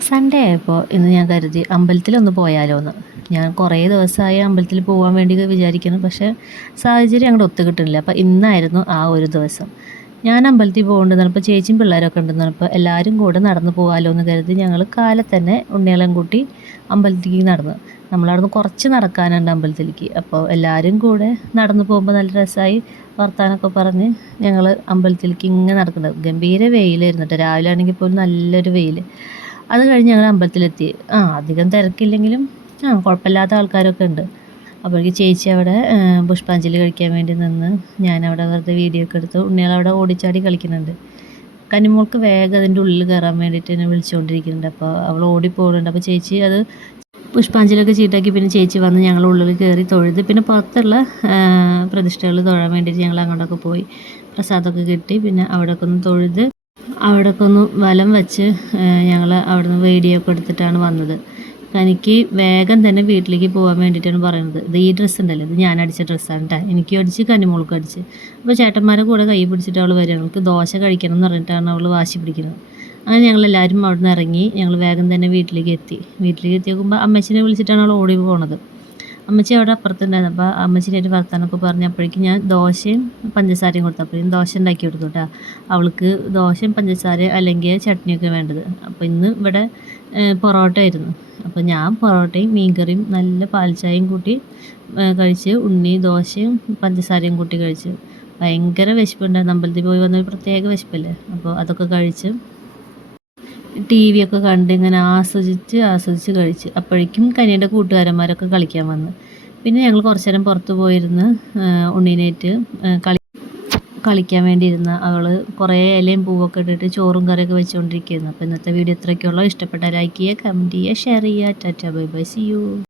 Sunday ആയപ്പോൾ ഇന്ന് ഞാൻ കരുതി അമ്പലത്തിലൊന്ന് പോയാലോ എന്ന് ഞാൻ കുറേ ദിവസമായി അമ്പലത്തിൽ പോകാൻ വേണ്ടി വിചാരിക്കുന്നു. പക്ഷേ സാഹചര്യം അങ്ങോട്ട് ഒത്തു കിട്ടുന്നില്ല. അപ്പോൾ ഇന്നായിരുന്നു ആ ഒരു ദിവസം. ഞാൻ അമ്പലത്തിൽ പോകുന്നുണ്ട് പറഞ്ഞപ്പോൾ ചേച്ചിയും പിള്ളേരൊക്കെ ഉണ്ടെന്ന് അപ്പോൾ എല്ലാവരും കൂടെ നടന്നു പോകാമല്ലോ എന്ന് കരുതി ഞങ്ങൾ കാലെ തന്നെ ഉണ്ണിയാളം കൂട്ടി അമ്പലത്തിലേക്ക് നടന്നു. നമ്മളവിടുന്ന് കുറച്ച് നടക്കാനുണ്ട് അമ്പലത്തിലേക്ക്. അപ്പോൾ എല്ലാവരും കൂടെ നടന്നു പോകുമ്പോൾ നല്ല രസമായി വർത്താനൊക്കെ പറഞ്ഞ് ഞങ്ങൾ അമ്പലത്തിലേക്ക് ഇങ്ങനെ നടക്കുന്നത്. ഗംഭീര വെയിലായിരുന്നു കേട്ടോ രാവിലെ ആണെങ്കിൽ പോലും നല്ലൊരു വെയിൽ അത് കഴിഞ്ഞ് ഞങ്ങൾ അമ്പലത്തിലെത്തി. ആ അധികം തിരക്കില്ലെങ്കിലും ആ കുഴപ്പമില്ലാത്ത ആൾക്കാരൊക്കെ ഉണ്ട്. അപ്പോഴേക്ക് ചേച്ചി അവിടെ പുഷ്പാഞ്ജലി കഴിക്കാൻ വേണ്ടി നിന്ന് ഞാൻ അവിടെ വെറുതെ വീഡിയോ ഒക്കെ എടുത്തു ഉണ്ണികളവിടെ ഓടിച്ചാടി കളിക്കുന്നുണ്ട്. കന്നിമോൾക്ക് വേഗം അതിന്റെ ഉള്ളിൽ കയറാൻ വേണ്ടിയിട്ട് എന്നെ വിളിച്ചുകൊണ്ടിരിക്കുന്നുണ്ട്. അപ്പോൾ അവൾ ഓടിപ്പോകുന്നുണ്ട്. അപ്പോൾ ചേച്ചി അത് പുഷ്പാഞ്ജലിയൊക്കെ ചീട്ടാക്കി പിന്നെ ചേച്ചി വന്ന് ഞങ്ങൾ ഉള്ളിൽ കയറി തൊഴുത് പിന്നെ പുറത്തുള്ള പ്രതിഷ്ഠകൾ തൊഴാൻ വേണ്ടിയിട്ട് ഞങ്ങൾ അങ്ങോട്ടൊക്കെ പോയി. പ്രസാദമൊക്കെ കിട്ടി. പിന്നെ അവിടെയൊക്കെ ഒന്ന് തൊഴുത് അവിടെയൊക്കെ ഒന്ന് വലം വെച്ച് ഞങ്ങൾ അവിടുന്ന് വീഡിയോ ഒക്കെ എടുത്തിട്ടാണ് വന്നത്. എനിക്ക് വേഗം തന്നെ വീട്ടിലേക്ക് പോകാൻ വേണ്ടിയിട്ടാണ് പറയുന്നത്. ഇത് ഈ ഡ്രസ്സ് ഉണ്ടല്ലോ ഇത് ഞാൻ അടിച്ച ഡ്രസ്സാണ് കേട്ടോ എനിക്ക് അടിച്ച് കനിമോൾക്ക് അടിച്ച്. അപ്പോൾ ചേട്ടന്മാരെ കൂടെ കൈ പിടിച്ചിട്ട് അവൾ വരും അവൾക്ക് ദോശ കഴിക്കണം എന്ന് പറഞ്ഞിട്ടാണ് അവൾ വാശി പിടിക്കുന്നത്. അങ്ങനെ ഞങ്ങൾ എല്ലാവരും അവിടെ നിന്ന് ഇറങ്ങി ഞങ്ങൾ വേഗം തന്നെ വീട്ടിലേക്ക് എത്തി. വീട്ടിലേക്ക് എത്തി നോക്കുമ്പോൾ അമ്മച്ചിനെ വിളിച്ചിട്ടാണ് അവൾ ഓടി പോണത്. അമ്മച്ചി അവിടെ അപ്പുറത്തുണ്ടായിരുന്നു. അപ്പോൾ അമ്മച്ചിന്റെ ഒരു വർത്തമാനമൊക്കെ പറഞ്ഞപ്പോഴേക്കും ഞാൻ ദോശയും പഞ്ചസാരയും കൊടുത്തപ്പോഴേക്കും ദോശ ഉണ്ടാക്കി കൊടുത്തു കേട്ടോ. അവൾക്ക് ദോശയും പഞ്ചസാര അല്ലെങ്കിൽ ചട്നിയൊക്കെ വേണ്ടത്. അപ്പോൾ ഇന്ന് ഇവിടെ പൊറോട്ട ആയിരുന്നു. അപ്പോൾ ഞാൻ പൊറോട്ടയും മീൻകറിയും നല്ല പാൽച്ചായയും കൂട്ടി കഴിച്ച് ഉണ്ണി ദോശയും പഞ്ചസാരയും കൂട്ടി കഴിച്ചു. ഭയങ്കര വിശപ്പുണ്ടായിരുന്നു. അമ്പലത്തിൽ പോയി വന്ന ഒരു പ്രത്യേക വിശപ്പല്ലേ? അപ്പോൾ അതൊക്കെ കഴിച്ച് ടി വി ഒക്കെ കണ്ട് ഇങ്ങനെ ആസ്വദിച്ച് ആസ്വദിച്ച് കഴിച്ച് അപ്പോഴേക്കും കനിയുടെ കൂട്ടുകാരന്മാരൊക്കെ കളിക്കാൻ വന്ന്. പിന്നെ ഞങ്ങൾ കുറച്ചു നേരം പുറത്ത് പോയിരുന്ന് ഉണ്ണീനേറ്റ് കളി കളിക്കാൻ വേണ്ടിയിരുന്ന അവൾ കുറേ ഇലയും പൂവൊക്കെ ഇട്ടിട്ട് ചോറും കറിയൊക്കെ വെച്ചുകൊണ്ടിരിക്കുന്നു അപ്പോൾ ഇന്നത്തെ വീഡിയോ ഇത്രയ്ക്കുള്ള ഇഷ്ടപ്പെട്ട ലൈക്ക് ചെയ്യുക കമന്റ് ചെയ്യുക ഷെയർ ചെയ്യുക. Tata bye bye see you